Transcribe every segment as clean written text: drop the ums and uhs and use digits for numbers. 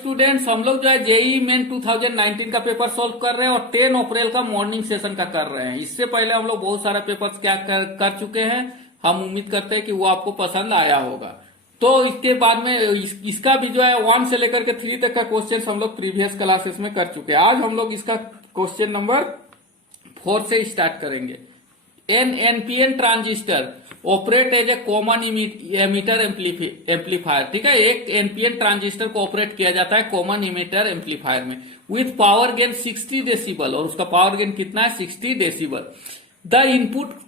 Students, हम लोग जो है जेईई मेन 2019 का पेपर सॉल्व कर रहे हैं और 10 अप्रैल का मॉर्निंग सेशन का कर रहे हैं। इससे पहले हम लोग बहुत सारा पेपर्स क्या कर चुके हैं। हम उम्मीद करते हैं कि वो आपको पसंद आया होगा। तो इसके बाद में इसका भी जो है 1 से लेकर के 3 तक का क्वेश्चन हम लोग प्रीवियस क्लासेस में कर चुके हैं। आज हम लोग इसका क्वेश्चन नंबर 4 से स्टार्ट करेंगे। An NPN transistor operate as a common emitter amplifier. ठीक है, एक एनपीएन ट्रांजिस्टर को ऑपरेट किया जाता है कॉमन एमीटर एम्पलीफायर में विथ पावर गेन 60 डेसिबल, और उसका पावर गेन कितना है 60 decibel. The input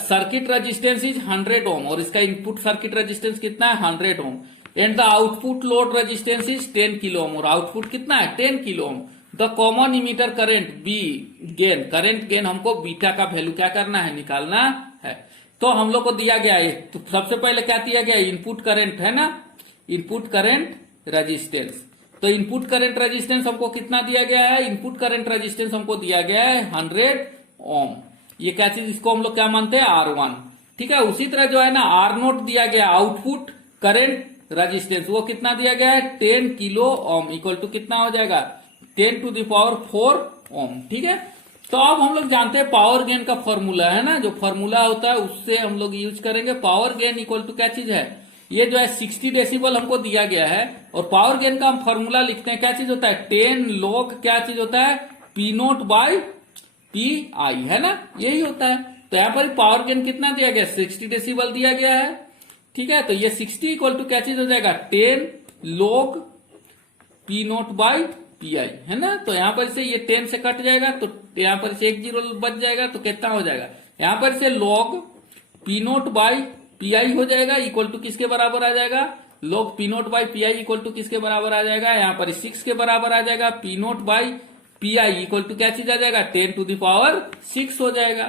circuit resistance is 100 ohm, और इसका इनपुट सर्किट रेजिस्टेंस कितना है 100 ohm. And the output load resistance is 10 kilo ohm, और आउटपुट कितना है 10 kilo ohm. The common emitter current B gain, current gain हमको बीटा का value क्या करना है, निकालना है। तो हम लोग को दिया गया है, तो सबसे पहले क्या दिया गया है, इनपुट करंट है ना, इनपुट करंट रेजिस्टेंस। तो इनपुट करंट रेजिस्टेंस हमको कितना दिया गया है, इनपुट करंट रेजिस्टेंस हमको दिया गया है 100 ओम। ये क्या चीज, इसको हम लोग क्या मानते हैं R1। ठीक है, उसी तरह जो है ना R0 दिया गया, आउटपुट करंट रेजिस्टेंस वो कितना दिया गया है 10 किलो ओम, इक्वल टू कितना हो जाएगा 10 टू द पावर 4 ओम। ठीक है, तो अब हम लोग जानते हैं पावर गेन का फॉर्मूला है ना, जो फॉर्मूला होता है उससे हम लोग यूज करेंगे। पावर गेन इक्वल टू क्या चीज है, ये जो है 60 डेसिबल हमको दिया गया है, और पावर गेन का हम फॉर्मूला लिखते हैं, क्या चीज होता है 10 log क्या चीज होता है P0 बाई PI, है ना, यही होता है। तो यहाँ पर पावर गेन कितना दिया गया 60 डेसिबल दिया गया है। ठीक है, तो ये 60 इक्वल टू क्या चीज हो जाएगा 10 log P0 बाई PI, है ना। तो यहां पर से ये 10 से कट जाएगा, तो यहां पर से 1 जीरो बच जाएगा, तो कितना हो जाएगा, यहां पर से log P0 बाई PI हो जाएगा, इक्वल टू किसके बराबर आ जाएगा, log P0 by PI equal to किसके बराबर आ जाएगा, यहां पर 6 के बराबर आ जाएगा। P0 by PI equal to क्या चीज आ जाएगा 10 टू द पावर 6 हो जाएगा।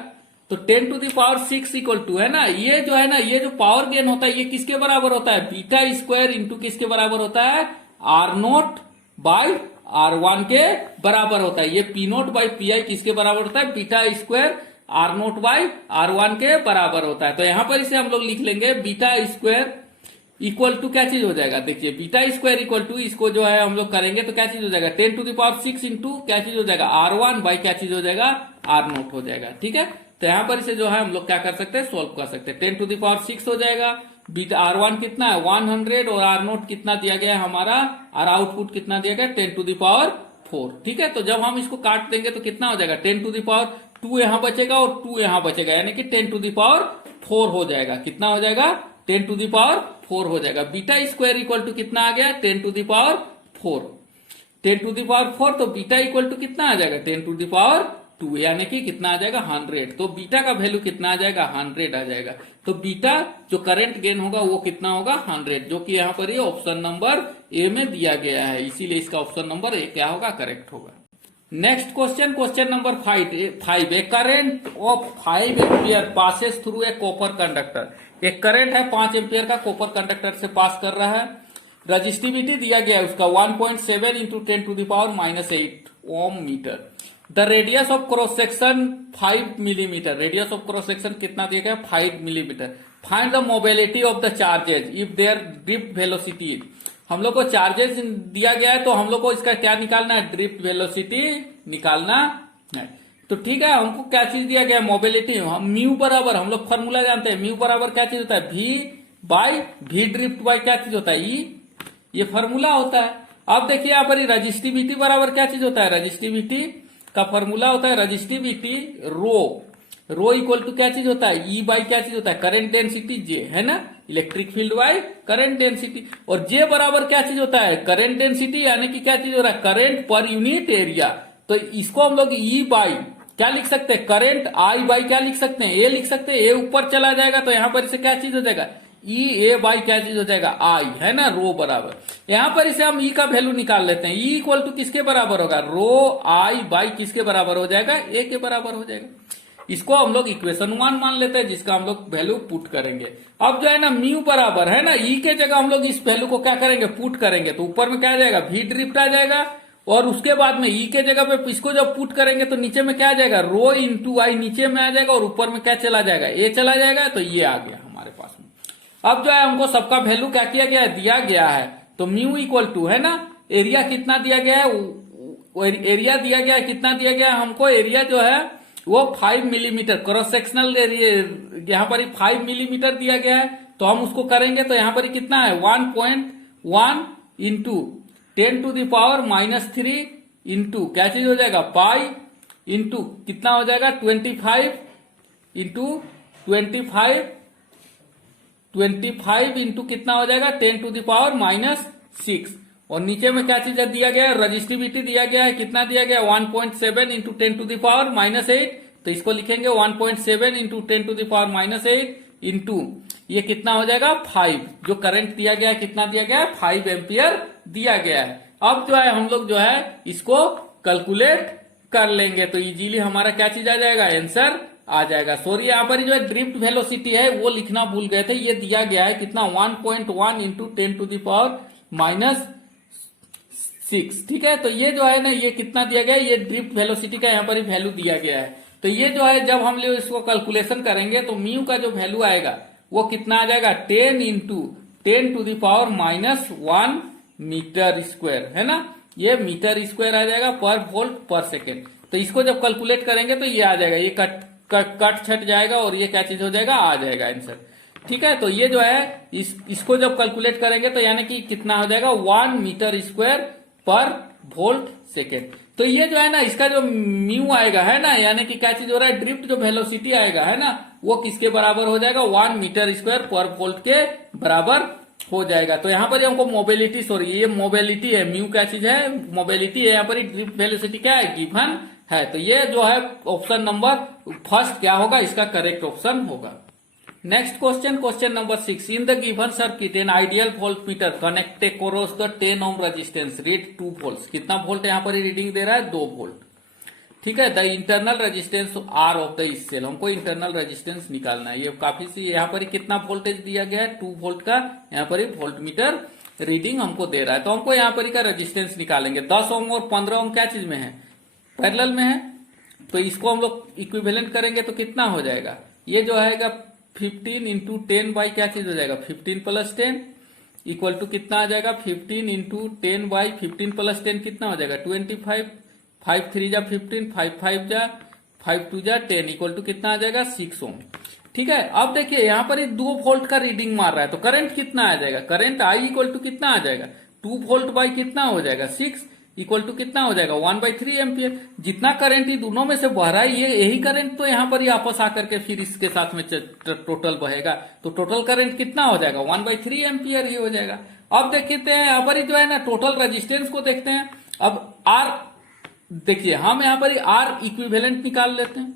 तो 10 to the power 6 equal to है ना, ये जो है ना, ये जो पावर गेन होता है ये किसके बराबर होता है, बीटा स्क्वायर इंटू किसके बराबर होता है R0 बाई R1 के बराबर होता है। ये P0 बाई PI किसके बराबर होता है, beta square R0 by R1 के बराबर होता है। तो यहां पर इसे हम लोग लिख लेंगे बीटा स्क्वायर इक्वल टू क्या चीज हो जाएगा, देखिए बीटा स्क्वायर इक्वल टू, इसको जो है हम लोग करेंगे तो क्या चीज हो जाएगा 10 टू द पावर 6 इंटू क्या चीज हो जाएगा R1 बाई क्या चीज हो जाएगा R0 हो जाएगा। ठीक है, तो यहां पर इसे जो है हम लोग क्या कर सकते हैं, सोल्व कर सकते हैं। 10 टू द पावर 6 हो जाएगा, बीटा R1 कितना है 100, और R0 कितना दिया गया है हमारा, और आउटपुट कितना दिया गया 10 टू द पावर 4। ठीक है, तो जब हम इसको काट देंगे तो कितना हो जाएगा 10 टू द पावर 2 यहां बचेगा और 2 यहां बचेगा, यानी कि 10 टू द पावर 4 हो जाएगा। कितना हो जाएगा 10 टू द पावर 4 हो जाएगा। बीटा स्क्वायर इक्वल टू कितना आ गया 10 to the power 4, 10 to the power 4, तो बीटा इक्वल टू कितना आ जाएगा 10 टू द पावर 2, यानी कि कितना आ जाएगा 100। तो बीटा का वैल्यू कितना आ जाएगा 100 आ जाएगा। तो बीटा जो करंट गेन होगा वो कितना होगा 100, जो कि यहाँ पर ये ऑप्शन नंबर ए में दिया गया है, इसीलिए इसका ऑप्शन नंबर ए क्या होगा, करेक्ट होगा। Next question, question number 5, A current of 5 ampere passes through a copper conductor. एक करंट है 5 एम्पियर का कॉपर कंडक्टर से पास कर रहा है। रजिस्टिविटी दिया गया है उसका 1.7 into 10 to the power -8 ohm meter. The radius of cross section 5 millimeter, radius of cross section कितना दिया गया 5 millimeter. Find the mobility of the charges if their drift velocity. हम लोग को चार्जेस दिया गया है, तो हम लोग को इसका क्या निकालना है, ड्रिफ्ट वेलोसिटी निकालना है। तो ठीक है, हमको क्या चीज दिया गया मोबिलिटी, हम म्यू बराबर, हम लोग फॉर्मूला जानते हैं, म्यू बराबर क्या चीज होता है V by V drift by क्या चीज होता है E, ये फॉर्मूला होता है। अब देखिए यहाँ पर रजिस्टिविटी बराबर क्या चीज होता है, रजिस्टिविटी का फॉर्मूला होता है रजिस्टिविटी रो इक्वल टू क्या चीज होता है E बाई क्या चीज होता है करंट डेंसिटी J, है ना, electric field by current density. और J बराबर क्या चीज होता है करंट डेंसिटी, यानी कि क्या चीज हो रहा है करंट पर यूनिट एरिया। तो इसको हम लोग E बाई क्या लिख सकते हैं, करंट I बाई क्या लिख सकते हैं, A लिख सकते हैं। A ऊपर चला जाएगा तो यहां पर इसे क्या चीज हो जाएगा E A बाई क्या चीज हो जाएगा I, है ना, रो बराबर। यहां पर इसे हम E का वैल्यू निकाल लेते हैं। E इक्वल टू किसके बराबर होगा, रो I बाई किसके बराबर हो जाएगा, A के बराबर हो जाएगा। इसको हम लोग इक्वेशन 1 मान लेते हैं, जिसका हम लोग वैल्यू पुट करेंगे। अब जो है ना म्यू बराबर है ना, E के जगह हम लोग इस वैल्यू को क्या करेंगे पुट करेंगे, तो ऊपर में क्या आ जाएगा V ड्रिफ्ट आ जाएगा, और उसके बाद में E के जगह पे इसको जब पुट करेंगे तो नीचे में क्या आ जाएगा रो इंटू आई नीचे में आ जाएगा, और ऊपर में क्या चला जाएगा A चला जाएगा, तो ये आ गया हमारे पास में। अब जो है हमको सबका वैल्यू क्या किया गया है, दिया गया है। तो म्यू इक्वल टू है ना एरिया कितना दिया गया है, एरिया दिया गया है, कितना दिया गया है हमको, एरिया जो है वो 5 मिलीमीटर, क्रॉस सेक्शनल एरिया यहाँ पर 5 मिलीमीटर दिया गया है। तो हम उसको करेंगे तो यहाँ पर कितना है 1.1 इंटू 10⁻³ इंटू क्या चीज हो जाएगा पाई इंटू कितना हो जाएगा 25 इंटू 25 इंटू कितना हो जाएगा 10⁻⁻6। और नीचे में क्या चीज दिया गया है, रजिस्टिविटी दिया गया है, कितना दिया गया 1.7 इंटू 10⁻⁻8। तो इसको लिखेंगे 1.7 इंटू 10⁻⁻8 इंटू ये कितना हो जाएगा 5। जो करंट दिया गया है कितना दिया गया है 5 एम्पियर दिया गया है। अब जो है हम लोग जो है इसको कैलकुलेट कर लेंगे तो इजीली हमारा क्या चीज आ जाएगा, आंसर आ जाएगा। सॉरी यहाँ पर जो है ड्रिफ्ट वेलोसिटी है वो लिखना भूल गए थे, ये दिया गया है कितना 1.1 इंटू 10⁻⁻6। ठीक है, तो ये जो है ना ये कितना दिया गया है, ये ड्रिफ्ट वेलोसिटी का यहाँ पर वैल्यू दिया गया है। तो ये जो है जब हम लोग इसको कैलकुलेशन करेंगे तो म्यू का जो वैल्यू आएगा वो कितना आ जाएगा 10 इंटू 10⁻⁻1 मीटर स्क्वायर, है ना, ये मीटर स्क्वायर आ जाएगा पर वोल्ट पर सेकेंड। तो इसको जब कैलकुलेट करेंगे तो ये आ जाएगा, ये कट छट जाएगा और ये क्या चीज हो जाएगा आ जाएगा आंसर। ठीक है, तो ये जो है इसको जब कैलकुलेट करेंगे तो यानी कि कितना हो जाएगा 1 मीटर स्क्वायर पर वोल्ट सेकेंड। तो ये जो है ना इसका जो म्यू आएगा है ना, यानी कि क्या चीज हो रहा है ड्रिफ्ट जो वेलोसिटी आएगा है ना वो किसके बराबर हो जाएगा 1 मीटर स्क्वायर पर वोल्ट के बराबर हो जाएगा। तो यहाँ पर हमको मोबिलिटी, सॉरी ये मोबिलिटी है, म्यू क्या चीज है मोबिलिटी है, यहाँ पर ड्रिफ्ट वेलोसिटी क्या है गिवन है। तो ये जो है ऑप्शन नंबर फर्स्ट क्या होगा, इसका करेक्ट ऑप्शन होगा। Next question number 6, in the given circuit an ideal volt meter connect across the 10 ohm resistance read 2 volt. कितना वोल्ट यहाँ पर रीडिंग दे रहा है 2 वोल्ट। ठीक है, the internal resistance R of the cell, हमको इंटरनल रेजिस्टेंस निकालना है। ये काफी सी यहाँ पर कितना वोल्टेज दिया गया है 2 वोल्ट का, यहाँ पर वोल्ट मीटर रीडिंग हमको दे रहा है। तो हमको यहाँ पर का रेजिस्टेंस निकालेंगे। 10 ओम और 15 ओम क्या चीज में है पैरेलल में है, तो इसको हम लोग इक्विवेलेंट करेंगे तो कितना हो जाएगा, ये जो है 15 इंटू 10 बाई क्या चीज हो जाएगा 15 प्लस 10 इक्वल टू कितना आ जाएगा 15 इंटू 10 बाई 15 प्लस 10 कितना हो जाएगा 25, 5 3 जा 15, 5 5 जा 5 2 जा 10 इक्वल टू कितना आ जाएगा 6 ओम। ठीक है, अब देखिए यहाँ पर 2 वोल्ट का रीडिंग मार रहा है तो करंट कितना आ जाएगा, करंट आई इक्वल टू कितना आ जाएगा 2 वोल्ट बाई कितना हो जाएगा 6 इक्वल टू कितना हो जाएगा 1/3 एम्पियर। जितना करंट ही दोनों में से बह रहा है ये यही करंट तो यहाँ पर ही आपस आकर के फिर इसके साथ में टोटल बहेगा। तो टोटल करंट कितना हो जाएगा 1/3 एम्पियर ही हो जाएगा। अब देखते हैं यहाँ पर जो है ना टोटल रेजिस्टेंस को देखते हैं। अब आर देखिए हम यहाँ पर आर इक्विवेलेंट निकाल लेते हैं।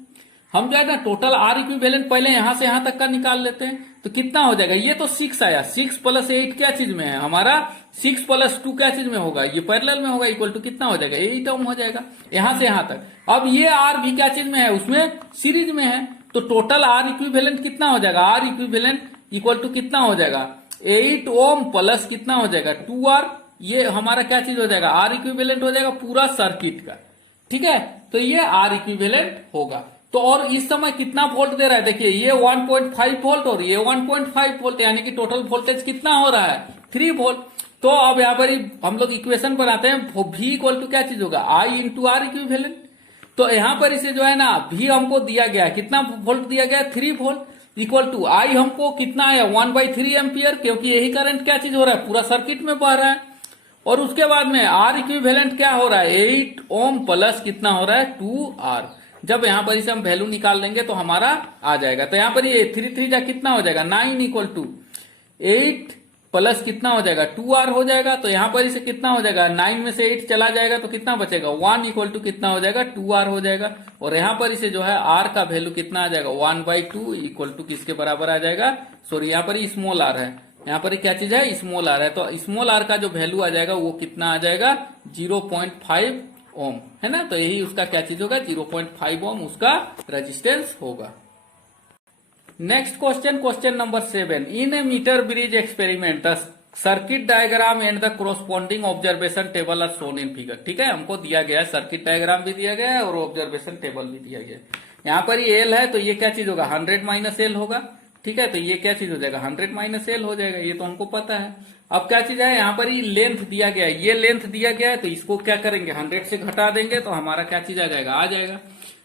हम जो है ना टोटल आर इक्विवेलेंट पहले यहां से यहां तक का निकाल लेते हैं तो कितना हो जाएगा, ये तो 6 आया, 6 प्लस 8 क्या चीज में है हमारा 6 प्लस 2 क्या चीज में होगा, ये पैरेलल में होगा, इक्वल टू कितना हो जाएगा 8 ओम हो जाएगा यहां से यहां तक। अब ये आर भी क्या चीज में है, उसमें सीरीज में है, तो टोटल आर इक्विवेलेंट कितना हो जाएगा, आर इक्विवेलेंट इक्वल टू कितना हो जाएगा 8 ओम प्लस कितना हो जाएगा 2R, ये हमारा क्या चीज हो जाएगा आर इक्विवेलेंट हो जाएगा पूरा सर्किट का। ठीक है, तो ये आर इक्विवेलेंट होगा। तो और इस समय कितना वोल्ट दे रहा है, देखिए ये 1.5 वोल्ट और ये 1.5 वोल्ट, यानी कि टोटल वोल्टेज कितना हो रहा है 3 वोल्ट। तो अब यहाँ पर हम लोग इक्वेशन बनाते हैं, V इक्वल टू क्या चीज होगा I इंटू आर इक्विवेलेंट। तो यहाँ पर इसे जो है ना V हमको दिया गया है, कितना वोल्ट दिया गया 3 वोल्ट इक्वल टू I हमको कितना आया 1/3 एम्पियर, क्योंकि यही करंट क्या चीज हो रहा है पूरा सर्किट में बह रहा है। और उसके बाद में आर इक्विवेलेंट क्या हो रहा है 8 ओम प्लस कितना हो रहा है 2R। जब यहां पर इसे हम वैल्यू निकाल लेंगे तो हमारा आ जाएगा। तो यहां पर ये 3 3 जा कितना हो जाएगा 9 इक्वल टू 8 प्लस कितना हो जाएगा 2R हो जाएगा। तो यहां पर इसे कितना हो जाएगा 9 में से 8 चला जाएगा तो कितना बचेगा 1 इक्वल टू कितना हो जाएगा 2R हो जाएगा। और यहां पर इसे जो है R का वैल्यू कितना आ जाएगा 1/2 इक्वल टू किसके बराबर आ जाएगा, सॉरी यहाँ पर स्मॉल r है, यहाँ पर क्या चीज है स्मॉल r है, तो स्मॉल r का जो वैल्यू आ जाएगा वो कितना आ जाएगा 0.5 ओम, है ना। तो यही उसका क्या चीज होगा 0.5 ओम उसका रेजिस्टेंस होगा। Next question number 7, in a meter bridge experiment the circuit diagram and the corresponding observation table are shown in figure. ठीक है, हमको दिया गया है सर्किट डायग्राम भी दिया गया है और ऑब्जर्वेशन टेबल भी दिया गया है। यहाँ पर ये एल है तो ये क्या चीज होगा 100 - L होगा, ठीक है, तो ये क्या चीज हो जाएगा 100 माइनस एल हो जाएगा, ये तो हमको पता है। अब क्या चीज है, यहाँ पर ही लेंथ दिया गया है, ये लेंथ दिया गया है, तो इसको क्या करेंगे 100 से घटा देंगे तो हमारा क्या चीज आ जाएगा, आ जाएगा।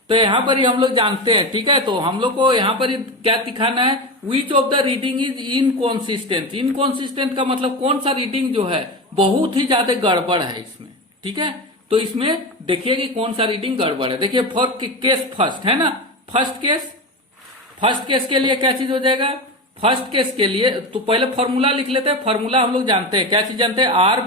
तो यहाँ पर ही हम लोग जानते हैं, ठीक है, तो हम लोग को यहाँ पर ही क्या दिखाना है, which of the reading is inconsistent. Inconsistent का मतलब कौन सा रीडिंग जो है बहुत ही ज्यादा गड़बड़ है इसमें, ठीक है। तो इसमें देखिए कि कौन सा रीडिंग गड़बड़ है। देखिए फॉर केस फर्स्ट है ना, फर्स्ट केस के लिए क्या चीज हो जाएगा, फर्स्ट केस के लिए तो पहले फॉर्मूला लिख लेते हैं। फॉर्मूला हम लोग जानते हैं, क्या चीज जानते हैं, R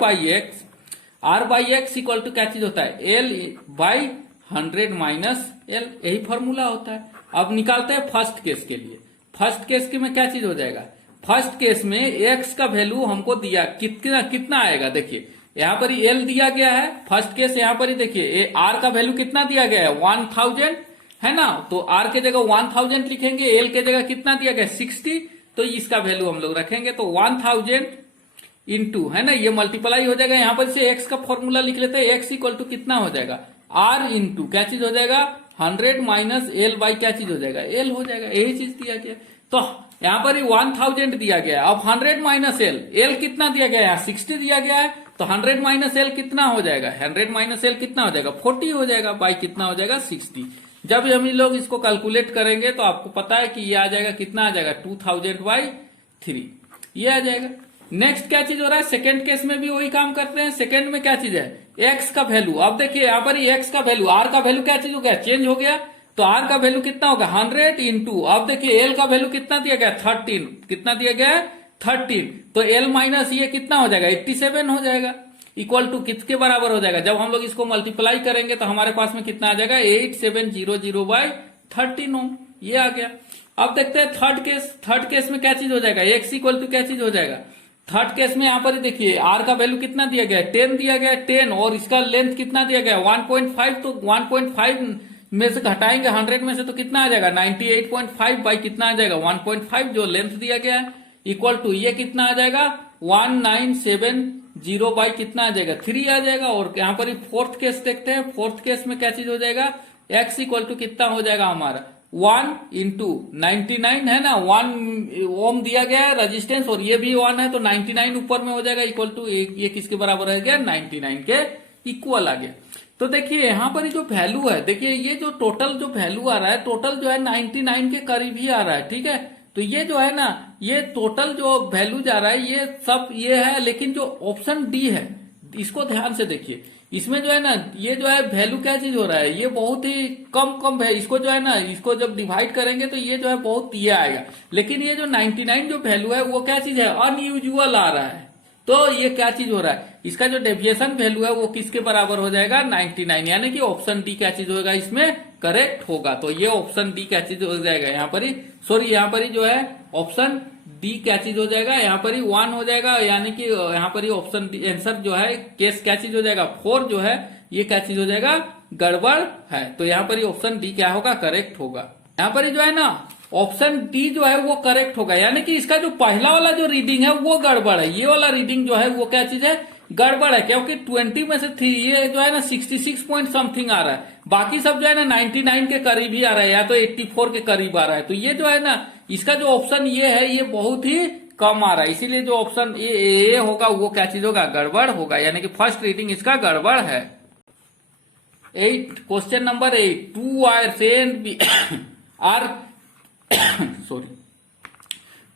by X equal to क्या चीज होता है, एल बाई 100 माइनस एल, यही फॉर्मूला होता है। अब निकालते हैं फर्स्ट केस के लिए। फर्स्ट केस के में क्या चीज हो जाएगा, फर्स्ट केस में एक्स का वैल्यू हमको दिया कितना आएगा, देखिए यहाँ पर ही एल दिया गया है। फर्स्ट केस यहाँ पर ही देखिए आर का वैल्यू कितना दिया गया है 1000 है ना, तो आर के जगह 1000 लिखेंगे, एल के जगह कितना दिया गया 60, तो इसका वैल्यू हम लोग रखेंगे तो 1000 इंटू है ना, ये मल्टीप्लाई हो जाएगा। यहाँ पर से एक्स का फॉर्मूला लिख लेते हैं, एक्स इक्वल टू कितना हो जाएगा आर इंटू क्या चीज हो जाएगा 100 माइनस एल बाई क्या चीज हो जाएगा एल हो जाएगा, यही चीज दिया गया। तो यहाँ पर ही 1000 दिया गया है, अब 100 माइनस एल कितना दिया गया है, यहाँ 60 दिया गया है, तो 100 माइनस एल कितना हो जाएगा, 100 माइनस एल कितना हो जाएगा 40 हो जाएगा, बाई कितना हो जाएगा 60। जब हम लोग इसको कैलकुलेट करेंगे तो आपको पता है कि ये आ जाएगा कितना आ जाएगा 2000/3, ये आ जाएगा। नेक्स्ट क्या चीज हो रहा है, सेकंड केस में भी वही काम करते हैं। सेकंड में क्या चीज है, एक्स का वैल्यू, अब देखिए यहाँ पर एक्स का वैल्यू, आर का वैल्यू क्या चीज हो गया, चेंज हो गया, तो आर का वैल्यू कितना होगा 100 इंटू, अब देखिए एल का वैल्यू कितना दिया गया 13, कितना दिया गया है 13, तो एल माइनस ये कितना हो जाएगा 87 हो जाएगा, इक्वल टू किसके बराबर हो जाएगा, जब हम लोग इसको मल्टीप्लाई करेंगे तो हमारे पास में कितना आ जाएगा 8700/13 ओम, ये आ गया। अब देखते हैं थर्ड केस में क्या चीज हो जाएगा, एक्स इक्वल टू क्या चीज हो जाएगा, थर्ड केस में यहाँ पर देखिए आर का वैल्यू कितना दिया गया है 10 दिया गया है 10, और इसका लेंथ कितना दिया गया है 1.5, तो 1.5 में से घटाएंगे 100 में से तो कितना आ जाएगा 98.5 बाई कितना आ जाएगा 1.5 जो लेंथ दिया गया है, इक्वल टू ये कितना आ जाएगा 1970 बाई कितना आ जाएगा 3 आ जाएगा। और यहाँ पर फोर्थ केस देखते हैं, फोर्थ केस में क्या चीज हो जाएगा, एक्स इक्वल टू कितना हो जाएगा हमारा 1 इंटू 99 है ना, 1 ओम दिया गया है रेजिस्टेंस, और ये भी 1 है तो 99 ऊपर में हो जाएगा, इक्वल टू ये किसके बराबर है गया 99 के इक्वल आ गया। तो देखिए यहाँ पर जो वैल्यू है, देखिए ये जो टोटल जो वैल्यू आ रहा है, टोटल जो है 99 के करीब ही आ रहा है, ठीक है। तो ये जो है ना, ये टोटल जो वैल्यू जा रहा है ये सब ये है, लेकिन जो ऑप्शन डी है इसको ध्यान से देखिए, इसमें जो है ना ये जो है वैल्यू क्या चीज हो रहा है, ये बहुत ही कम है, इसको जो है ना इसको जब डिवाइड करेंगे तो ये जो है बहुत ये आएगा, लेकिन ये जो 99 जो वैल्यू है वो क्या चीज है अनयूजुअल आ रहा है, तो ये क्या चीज हो रहा है, इसका जो डेविएशन वैल्यू है वो किसके बराबर हो जाएगा 99, यानी कि ऑप्शन डी क्या चीज होगा इसमें करेक्ट होगा। तो ये ऑप्शन डी क्या चीज हो जाएगा, यहाँ पर ही यहाँ पर ही जो है ऑप्शन डी क्या चीज हो जाएगा, यहाँ पर ही 1 हो जाएगा, यानी कि यहाँ पर ही ऑप्शन डी आंसर जो है केस क्या चीज हो जाएगा 4 जो है ये क्या चीज हो जाएगा गड़बड़ है, तो यहाँ पर ही ऑप्शन डी क्या होगा करेक्ट होगा। यहाँ पर ही जो है ना ऑप्शन डी जो है वो करेक्ट होगा, यानी कि इसका जो पहला वाला जो रीडिंग है वो गड़बड़ है, ये वाला रीडिंग जो है वो क्या चीज है गड़बड़ है, क्योंकि 20 में से 3 ये जो है ना 66 पॉइंट समथिंग आ रहा है, बाकी सब जो है ना 99 के करीब ही आ रहा है, या तो 84 के करीब आ रहा है, तो ये जो है ना इसका जो ऑप्शन ये है ये बहुत ही कम आ रहा है, इसीलिए जो ऑप्शन ए होगा वो क्या चीज होगा गड़बड़ होगा, यानी कि फर्स्ट रीडिंग इसका गड़बड़ है। 8 question number 8, 2 wires A and B are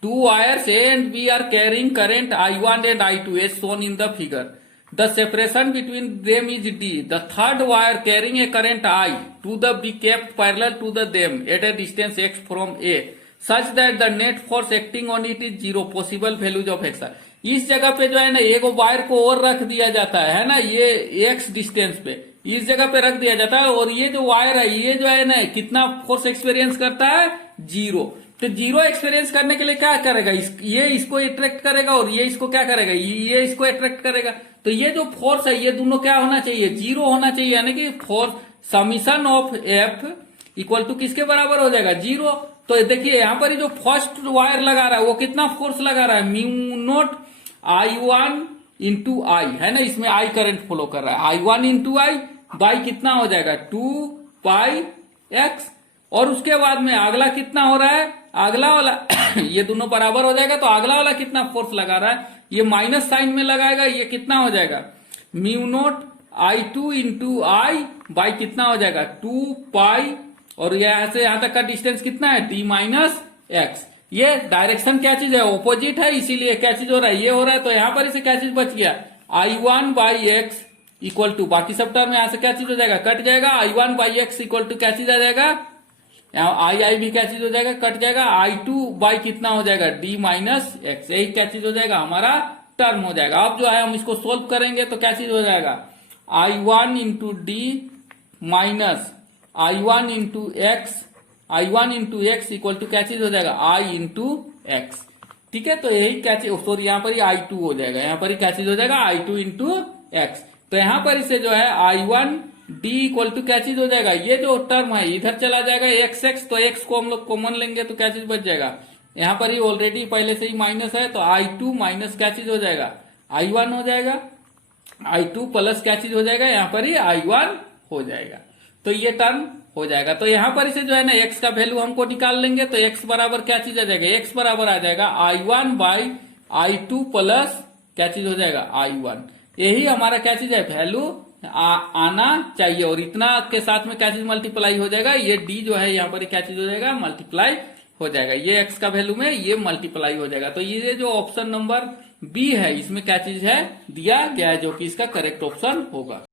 two wires A and B are carrying current I1 and I2 as shown in the figure. The separation between them is D. The third wire carrying a current I to the B kept parallel to them at a distance x from A such that the net force acting on it is 0. Possible values of x. इस जगह पे जो है ना एक wire को और रख दिया जाता है ना, ये x डिस्टेंस पे इस जगह पे रख दिया जाता है, और ये जो वायर है ये जो है ना कितना फोर्स एक्सपीरियंस करता है 0। तो 0 एक्सपीरियंस करने के लिए क्या करेगा, ये इसको अट्रैक्ट करेगा और ये इसको क्या करेगा, ये इसको अट्रैक्ट करेगा, तो ये जो फोर्स है ये दोनों क्या होना चाहिए 0 होना चाहिए, यानी कि force summation of F equal to किसके बराबर हो जाएगा 0। तो देखिए यहाँ पर जो फर्स्ट वायर लगा रहा है वो कितना फोर्स लगा रहा है म्यू नोट I1 इंटू आई है ना, इसमें आई करंट फ्लो कर रहा है, I1 इंटू आई बाई कितना हो जाएगा 2 पाई एक्स, और उसके बाद में अगला कितना हो रहा है, अगला वाला ये दोनों बराबर हो जाएगा, तो अगला वाला कितना फोर्स लगा रहा है, ये माइनस साइन में लगाएगा, ये कितना हो जाएगा mu naught I2 into I by कितना हो जाएगा 2 पाई, और यहां से यहां तक का डिस्टेंस कितना है d माइनस एक्स। ये डायरेक्शन क्या चीज है, ऑपोजिट है, इसीलिए क्या चीज हो रहा है, ये हो रहा है, तो यहां पर इसे क्या चीज बच गया I1 by X equal to, बाकी सब टर्म यहां से क्या चीज हो जाएगा, कट जाएगा, I1 by X equal to क्या चीज आ जाएगा, आई भी क्या चीज हो जाएगा, कट जाएगा, I2 बाई कितना हो जाएगा d माइनस एक्स, यही क्या चीज हो जाएगा हमारा टर्म हो जाएगा। अब जो है हम इसको सोल्व करेंगे तो क्या चीज हो जाएगा I1 into D minus I1 into X, I1 into X equal to क्या चीज हो जाएगा I इंटू एक्स। ठीक है, तो यही क्या चीज, सॉरी यहाँ पर ही I2 हो जाएगा, यहाँ पर ही क्या चीज हो जाएगा I2 इंटू एक्स। तो यहाँ पर इसे जो है I1 डी इक्वल टू क्या चीज हो जाएगा, ये जो टर्म है इधर चला जाएगा एक्स एक्स, तो एक्स को हम लोग कॉमन लेंगे तो क्या चीज बच जाएगा, यहाँ पर ही ऑलरेडी पहले से ही माइनस है, तो I2 माइनस क्या चीज हो जाएगा I1 हो जाएगा, I2 प्लस क्या चीज हो जाएगा, यहाँ पर ही I1 हो जाएगा, तो ये टर्म हो जाएगा। तो यहाँ पर इसे जो है ना x का वैल्यू हमको निकाल लेंगे, तो x बराबर क्या चीज आ जाएगा, x बराबर आ जाएगा I1 बाई I2 प्लस क्या चीज हो जाएगा I1। यही हमारा क्या चीज है वैल्यू आना चाहिए, और इतना के साथ में क्या चीज मल्टीप्लाई हो जाएगा, ये d जो है यहाँ पर क्या चीज हो जाएगा मल्टीप्लाई हो जाएगा, ये x का वैल्यू में ये मल्टीप्लाई हो जाएगा। तो ये जो ऑप्शन नंबर बी है इसमें क्या चीज है दिया गया है, जो कि इसका करेक्ट ऑप्शन होगा।